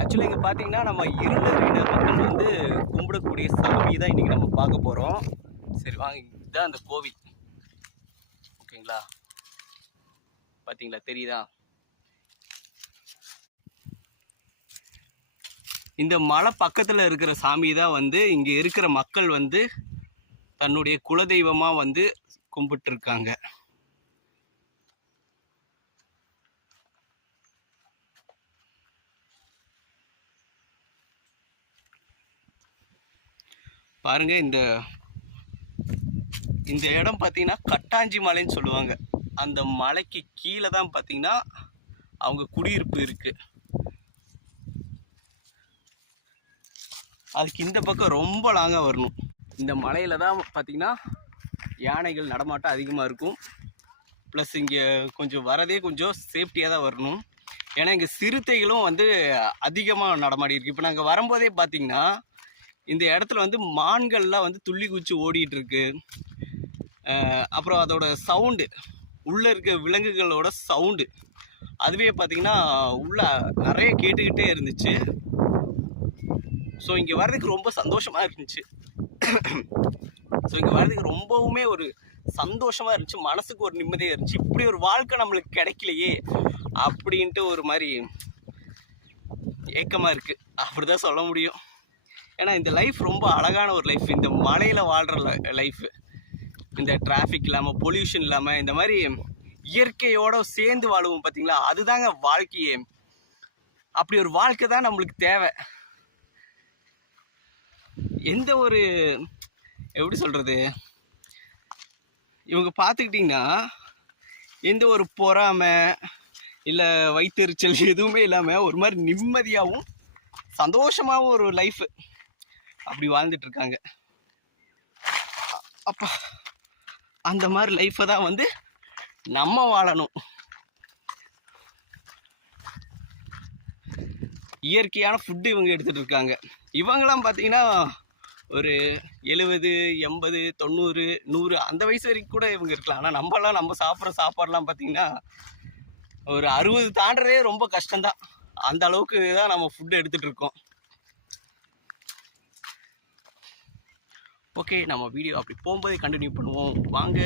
Actually இங்கே பார்த்தீங்கன்னா நம்ம இருளர் இன மக்கள் வந்து கும்பிடக்கூடிய சாமி தான் இன்றைக்கி நம்ம பார்க்க போகிறோம். சரி வாங்க, இதுதான் அந்த கோவில். ஓகேங்களா, பார்த்தீங்களா, தெரியுதா? இந்த மலை பக்கத்தில் இருக்கிற சாமி தான் வந்து இங்கே இருக்கிற மக்கள் வந்து தன்னுடைய குலதெய்வமாக வந்து கும்பிட்டுருக்காங்க. பாருங்க, இந்த இடம் பார்த்தீங்கன்னா கட்டாஞ்சி மலைன்னு சொல்லுவாங்க. அந்த மலைக்கு கீழே தான் பார்த்தீங்கன்னா அவங்க குடியிருப்பு இருக்கு. அதுக்கு இந்த பக்கம் ரொம்ப லாங்காக வரணும். இந்த மலையில தான் பார்த்தீங்கன்னா யானைகள் நடமாட்டம் அதிகமாக இருக்கும். ப்ளஸ் இங்கே கொஞ்சம் வரதே கொஞ்சம் சேஃப்டியாக தான் வரணும். ஏன்னா இங்கே சிறுத்தைகளும் வந்து அதிகமாக நடமாடி இருக்கு. இப்போ நாங்கள் வரும்போதே பார்த்தீங்கன்னா இந்த இடத்துல வந்து மான்கள்லாம் வந்து துள்ளி குச்சி ஓடிட்டு இருக்கு. அப்புறம் அதோட சவுண்டு, உள்ளே இருக்க விலங்குகளோட சவுண்டு அதுவே பார்த்தீங்கன்னா உள்ள நிறைய கேட்டுக்கிட்டே இருந்துச்சு. ஸோ இங்கே வர்றதுக்கு ரொம்ப சந்தோஷமாக இருந்துச்சு. ஸோ இங்கே வர்றதுக்கு ரொம்பவுமே ஒரு சந்தோஷமாக இருந்துச்சு. மனசுக்கு ஒரு நிம்மதியாக இருந்துச்சு. இப்படி ஒரு வாழ்க்கை நம்மளுக்கு கிடைக்கலையே அப்படின்ட்டு ஒரு மாதிரி ஏக்கமாக இருக்குது, அப்படிதான் சொல்ல முடியும். ஏன்னா இந்த லைஃப் ரொம்ப அழகான ஒரு லைஃப். இந்த மலையில் வாழ்கிற லைஃபு, இந்த டிராஃபிக் இல்லாமல், பொல்யூஷன் இல்லாமல், இந்த மாதிரி இயற்கையோட சேர்ந்து வாழுவோம் பார்த்தீங்களா, அதுதாங்க வாழ்க்கையே. அப்படி ஒரு வாழ்க்கை தான் நம்மளுக்கு தேவை. எந்த ஒரு எப்படி சொல்கிறது, இவங்க பார்த்துக்கிட்டிங்கன்னா எந்த ஒரு பொறாமை இல்லை வயிற்றுச்சல் எதுவுமே இல்லாமல் ஒரு மாதிரி நிம்மதியாகவும் சந்தோஷமாகவும் ஒரு லைஃபு அப்படி வாழ்ந்துட்டுருக்காங்க. அப்பா, அந்த மாதிரி லைஃப்பை தான் வந்து நம்ம வாழணும். இயற்கையான ஃபுட்டு இவங்க எடுத்துகிட்டு இருக்காங்க. இவங்களாம் பார்த்தீங்கன்னா ஒரு 70, 80, 90, 100 அந்த வயசு வரைக்கும் கூட இவங்க இருக்கலாம். ஆனால் நம்ம சாப்பிட்ற சாப்பாடுலாம் பார்த்தீங்கன்னா ஒரு 60 தாண்டதே ரொம்ப கஷ்டம்தான். அந்த அளவுக்கு தான் நம்ம ஃபுட்டு எடுத்துகிட்டு இருக்கோம். ஓகே, நம்ம வீடியோ அப்படி போகும்போதே கண்டினியூ பண்ணுவோம் வாங்க.